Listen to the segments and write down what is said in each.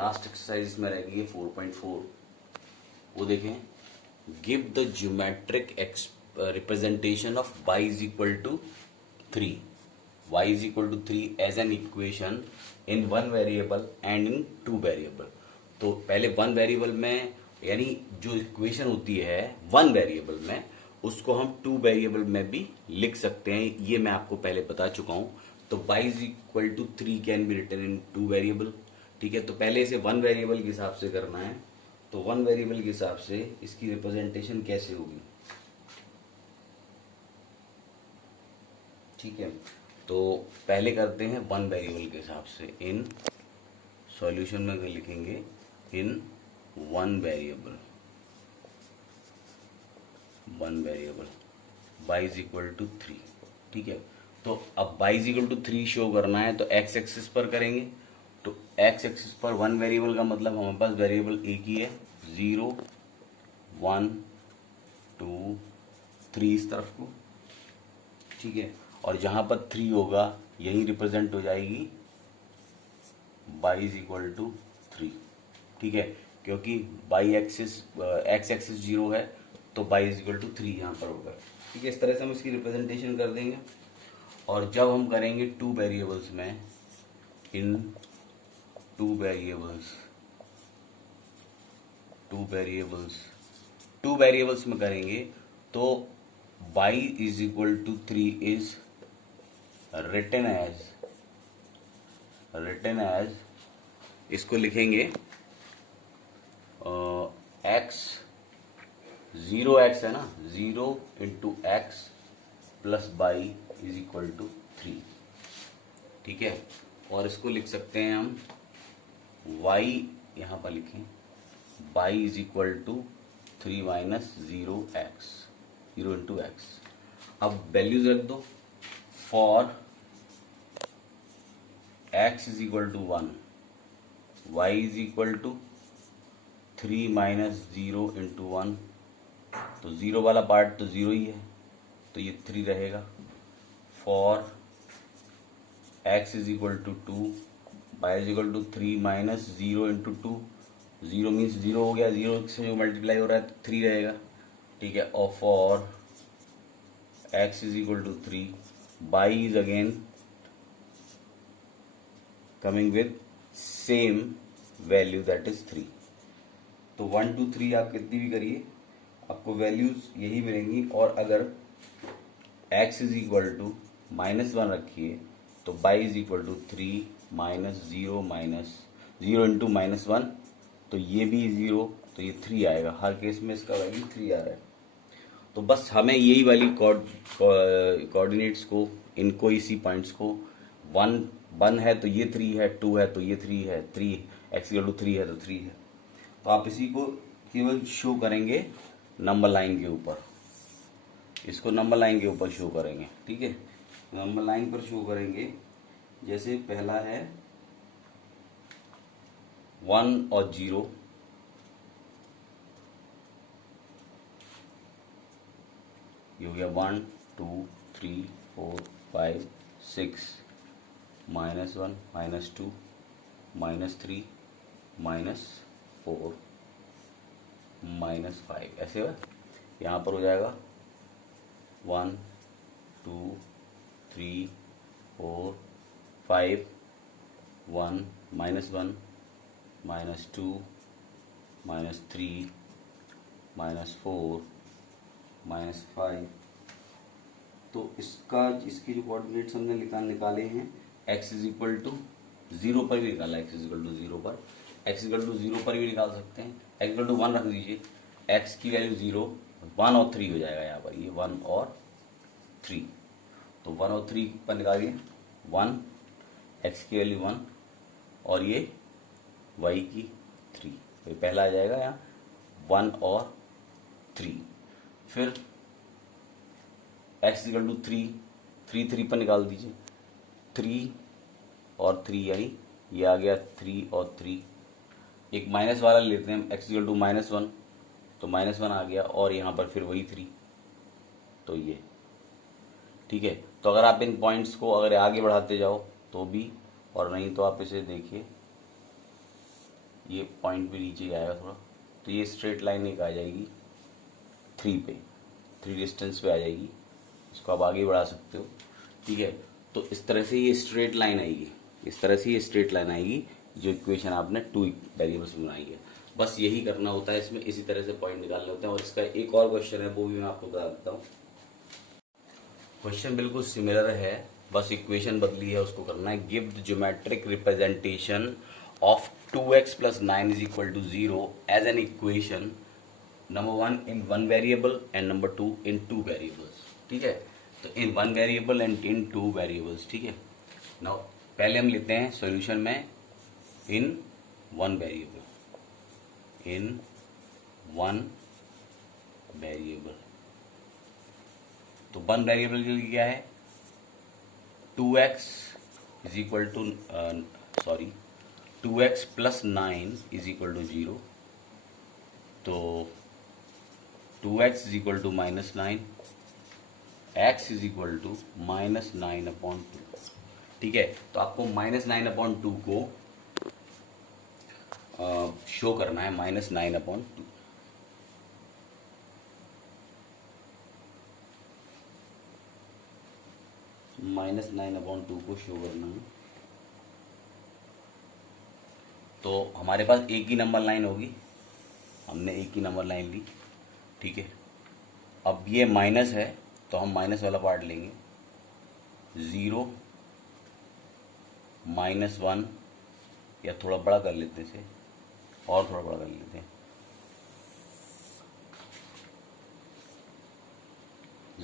Last exercise में रह गई है 4.4। वो देखें, give the geometric representation of y is equal to 3, y is equal to 3 as an equation in one variable and in two variable. तो पहले one variable में, यानी जो इक्वेशन होती है वन वेरिएबल में, उसको हम टू वेरिएबल में भी लिख सकते हैं, ये मैं आपको पहले बता चुका हूं। तो y is equal to 3 can be written in two variable. ठीक है, तो पहले इसे वन वेरिएबल के हिसाब से करना है। तो वन वेरिएबल के हिसाब से इसकी रिप्रेजेंटेशन कैसे होगी, ठीक है। तो पहले करते हैं वन वेरिएबल के हिसाब से। इन सॉल्यूशन में लिखेंगे in one variable y is equal to 3। ठीक है, तो अब y is equal to 3 show करना है तो x एक्सिस पर करेंगे। तो x एक्सिस पर वन वेरिएबल का मतलब हमारे पास वेरिएबल एक ही है, 0 1 2 3 इस तरफ को। ठीक है, और जहां पर 3 होगा यही रिप्रेजेंट हो जाएगी y इज इक्वल टू 3। ठीक है, क्योंकि y एक्सिस x एक्सिस 0 है तो y इज इक्वल टू 3 यहाँ पर होगा। ठीक है, इस तरह से हम इसकी रिप्रेजेंटेशन कर देंगे। और जब हम करेंगे टू वेरिएबल्स में, इन टू वेरिएबल्स में करेंगे तो y is equal to 3 is written as, इसको लिखेंगे x 0x है ना, 0 into x plus y is equal to 3। ठीक है, और इसको लिख सकते हैं हम y, यहाँ पर लिखें y is equal to 3 minus 0x, 0 into x. अब वैल्यूज रख दो। For x is equal to 1, y is equal to 3 minus 0 into 1, तो 0 वाला पार्ट तो 0 ही है तो ये 3 रहेगा। For x is equal to 2, y is equal to 3 minus 0 into 2, 0 means 0 हो गया, 0 से जो मल्टीप्लाई हो रहा है तो 3 रहेगा। ठीक है, और for x is equal to 3, y is again coming with same value that is 3। तो 1 2 3 आप कितनी भी करिए आपको वैल्यूज यही मिलेंगी। और अगर x इज इक्वल टू -1 रखिए तो y is equal to 3 minus 0 into -1, तो ये भी 0 तो ये 3 आएगा। हर केस में इसका वैल्यू 3 आ रहा है। तो बस हमें यही वाली कोऑर्डिनेट्स को, इनको इसी पॉइंट्स को, 1 है तो ये 3 है, 2 है तो ये 3 है, 3 x इक्वल टू 3 है तो 3 है। तो आप इसी को केवल शो करेंगे नंबर लाइन के ऊपर, इसको नंबर लाइन के ऊपर शो करेंगे। ठीक है, नंबर लाइन पर शो करेंगे। जैसे पहला है 1 और 0, ये हो गया 1 2 3 4 5 6, -1 -2 -3 -4 -5, ऐसे है। यहाँ पर हो जाएगा 1 2 3 4 5 1 -1 -2 -3 -4 -5। तो इसके जो कोऑर्डिनेट्स हमने निकाले हैं, x इज इक्वल टू 0 पर भी निकाला, x इज इक्वल टू 0 पर, x इक्वल टू 0 पर भी निकाल सकते हैं। x इक्वल टू 1 रख दीजिए, x की वैल्यू 0, 1 और 3 हो जाएगा यहाँ पर, ये 1 और 3। तो 1 और 3 पर निकालिए, 1 x की वैल्यू 1 और ये y की 3, तो पहला आ जाएगा यहाँ 1 और 3। फिर x इक्वल टू 3 पर निकाल दीजिए, 3 और 3 यानी ये आ गया 3 और 3। एक माइनस वाला लेते हैं, x इक्वल टू -1, तो -1 आ गया और यहाँ पर फिर वही 3, तो ये। ठीक है, तो अगर आप इन पॉइंट्स को अगर आगे बढ़ाते जाओ तो भी, और नहीं तो आप इसे देखिए ये पॉइंट भी नीचे आएगा थोड़ा, तो ये स्ट्रेट लाइन एक आ जाएगी 3 पे, 3 डिस्टेंस पे आ जाएगी, इसको आप आगे बढ़ा सकते हो, ठीक है। तो इस तरह से ये स्ट्रेट लाइन आएगी, इस तरह से ये स्ट्रेट लाइन आएगी जो इक्वेशन आपने 2 वेरिएबल्स में बनाई है। बस यही करना होता है इसमें, इसी तरह से पॉइंट निकालने होते हैं। और इसका एक और क्वेश्चन है, वो भी मैं आपको बता देता हूँ। क्वेश्चन बिल्कुल सिमिलर है, बस इक्वेशन बदली है, उसको करना है। Give the geometric representation of 2x plus 9 is equal to 0 as an equation number 1 in 1 variable and number 2 in 2 variables, ठीक है। तो in 1 variable and in 2 variables, ठीक है। नाउ पहले हम लेते हैं सॉल्यूशन में इन 1 वेरिएबल, इन 1 वेरिएबल। तो 1 वेरिएबल के लिए क्या है, 2x is equal to 2x plus 9 is equal to 0। तो 2x is equal to -9, x is equal to -9/2, ठीक है। तो आपको -9/2 को शो करना है, -9/2, -9/2 को शो करना है। तो हमारे पास एक ही नंबर लाइन होगी, हमने एक ही नंबर लाइन ली, ठीक है। अब ये माइनस है तो हम माइनस वाला पार्ट लेंगे, 0 -1, या थोड़ा बड़ा कर लेते हैं, और थोड़ा बड़ा कर लेते हैं,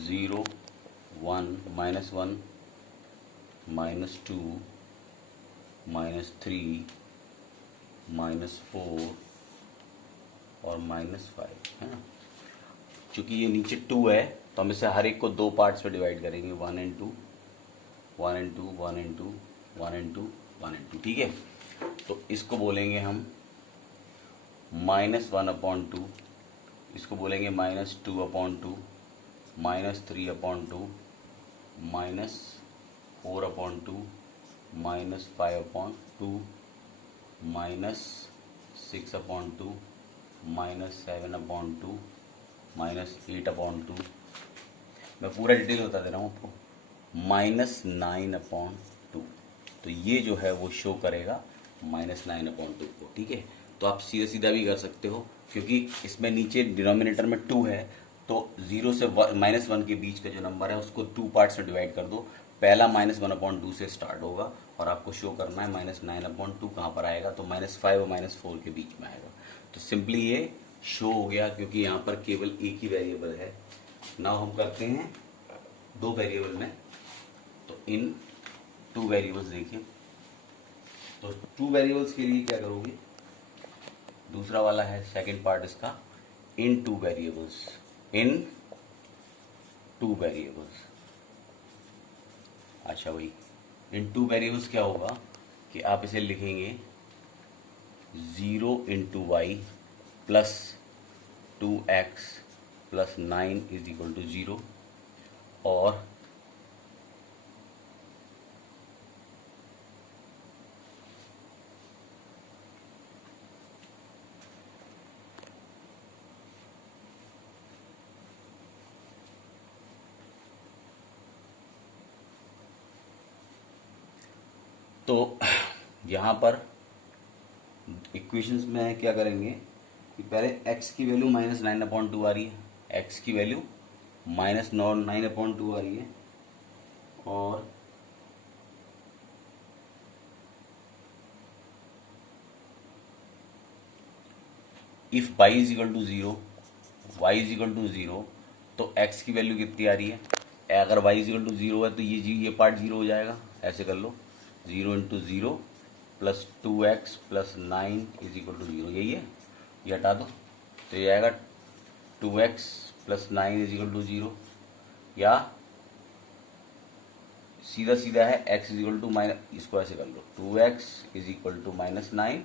0 1 -1 -2 -3 -4 और -5 है ना। चूँकि ये नीचे 2 है तो हम इसे हर एक को 2 पार्ट्स में डिवाइड करेंगे, 1 and 2 1 and 2 1 and 2 1 and 2 1 and 2, ठीक है। तो इसको बोलेंगे हम -1/2, इसको बोलेंगे -2/2 -3/2 -4/2 -5/2 -6/2 -7/2 -8/2। मैं पूरा डिटेल बता दे रहा हूँ आपको, -9/2। तो ये जो है वो शो करेगा -9/2 को, ठीक है। तो आप सीधा सीधा भी कर सकते हो, क्योंकि इसमें नीचे डिनोमिनेटर में 2 है, तो 0 से -1 के बीच का जो नंबर है उसको 2 पार्ट्स में डिवाइड कर दो। पहला -1/2 से स्टार्ट होगा और आपको शो करना है -9/2 कहाँ पर आएगा, तो -5 और -4 के बीच में आएगा। तो सिंपली ये शो हो गया, क्योंकि यहाँ पर केवल एक ही वेरिएबल है। नाउ हम करते हैं 2 वेरिएबल में, तो इन 2 वेरिएबल्स देखिए। तो 2 वेरिएबल्स के लिए क्या करोगे, दूसरा वाला है सेकंड पार्ट इसका, इन 2 वेरिएबल्स, इन 2 वेरिएबल्स। अच्छा भाई, इन 2 वेरिएबल्स क्या होगा कि आप इसे लिखेंगे 0 × y plus 2x plus 9 is equal to 0, और तो यहाँ पर इक्वेशंस में क्या करेंगे कि पहले x की वैल्यू -9/2 आ रही है, x की वैल्यू -9/2 आ रही है, और if y is equal to 0, y is equal to 0, तो x की वैल्यू कितनी आ रही है, अगर y इज इक्वल टू 0 है तो ये पार्ट 0 हो जाएगा, ऐसे कर लो, 0 × 0 plus 2x plus 9 is equal to 0, यही है, ये हटा दो, तो ये आएगा 2x plus 9 is equal to 0, या सीधा सीधा है x is equal to minus, इसको ऐसे कर लो, 2x is equal to -9,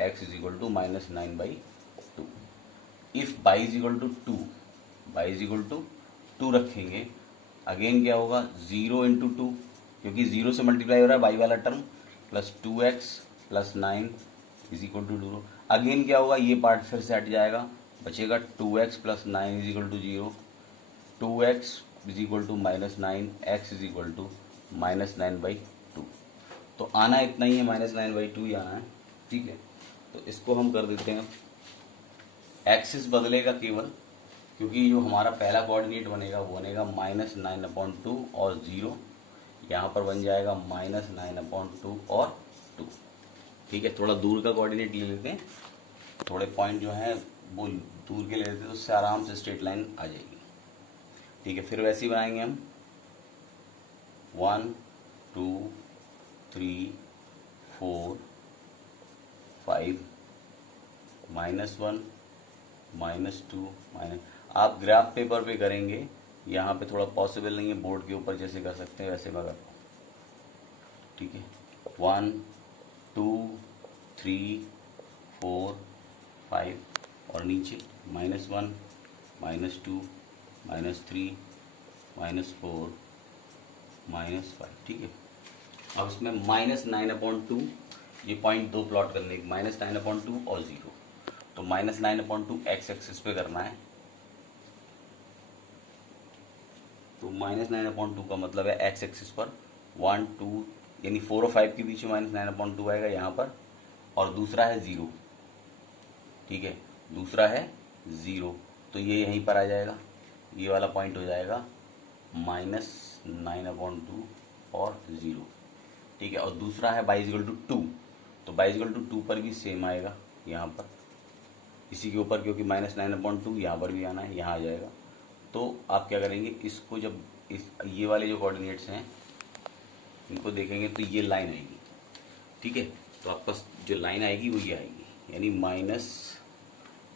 x is equal to -9/2। If y is equal to 2, y is equal to 2 रखेंगे, अगेन क्या होगा, 0 × 2, क्योंकि 0 से मल्टीप्लाई हो रहा है y वाला term, plus 2x plus 9 is equal to 0। Again क्या होगा, ये पार्ट फिर से हट जाएगा, बचेगा 2x plus 9 is equal to 0, 2x is equal to -9, x is equal to -9/2। तो आना इतना ही है, -9/2 ही आना है, ठीक है। तो इसको हम कर देते हैं, एक्सिस बदलेगा केवल, क्योंकि जो हमारा पहला कोऑर्डिनेट बनेगा वो बनेगा -9/2 और 0, यहाँ पर बन जाएगा -9/2 और 2, ठीक है। थोड़ा दूर का कोऑर्डिनेट ले लेते हैं, थोड़े पॉइंट जो हैं वो दूर के ले लेते हैं, तो उससे आराम से स्ट्रेट लाइन आ जाएगी, ठीक है। फिर वैसे ही बनाएंगे हम 1 2 3 4 5 -1 -2 आप ग्राफ पेपर पे करेंगे, यहाँ पे थोड़ा पॉसिबल नहीं है, बोर्ड के ऊपर जैसे कर सकते हैं वैसे मैं करता हूँ, ठीक है। 1 2 3 4 5 और नीचे -1 -2 -3 -4 -5, ठीक है। अब इसमें -9/2 ये पॉइंट दो प्लॉट करने के, -9/2 और 0, तो -9/2 एक्स एक्सिस पे करना है, तो -9/2 का मतलब है एक्स एक्सिस पर 1 2 यानी 4 और 5 के बीच में -9/2 आएगा यहाँ पर, और दूसरा है 0, ठीक है, दूसरा है 0, तो ये यहीं पर आ जाएगा, ये वाला पॉइंट हो जाएगा -9/2 और 0, ठीक है। और दूसरा है y=2, तो y=2 पर भी सेम आएगा यहाँ पर, इसी के ऊपर, क्योंकि -9/2 यहाँ पर भी आना है, यहाँ आ जाएगा। तो आप क्या करेंगे, इसको जब ये वाले जो कोऑर्डिनेट्स हैं इनको देखेंगे तो ये लाइन आएगी, ठीक है। तो आपका जो लाइन आएगी वो ये आएगी, यानी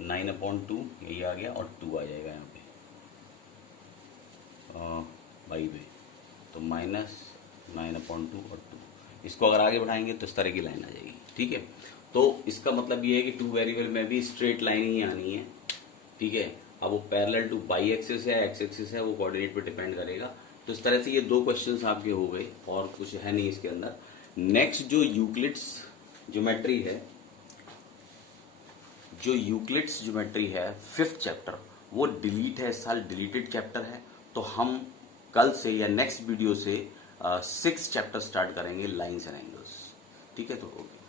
-9/2 यही आ गया और 2 आ जाएगा यहाँ पे y पे, तो -9/2 और 2, इसको अगर आगे बढ़ाएंगे तो इस तरह की लाइन आ जाएगी, ठीक है। तो इसका मतलब ये है कि 2 वेरिएबल में भी स्ट्रेट लाइन ही आनी है, ठीक है। अब वो पैरेलल टू y एक्सिस है, x एक्सिस है, वो कोऑर्डिनेट पे डिपेंड करेगा। तो इस तरह से ये दो क्वेश्चंस आपके हो गए, और कुछ है नहीं इसके अंदर। नेक्स्ट जो यूक्लिड्स ज्योमेट्री है, जो यूक्लिड्स ज्योमेट्री है 5th चैप्टर, वो डिलीट है, इस साल डिलीटेड चैप्टर है। तो हम कल से या नेक्स्ट वीडियो से 6th चैप्टर स्टार्ट करेंगे, लाइन्स एंड एंगल्स, ठीक है। तो ओके।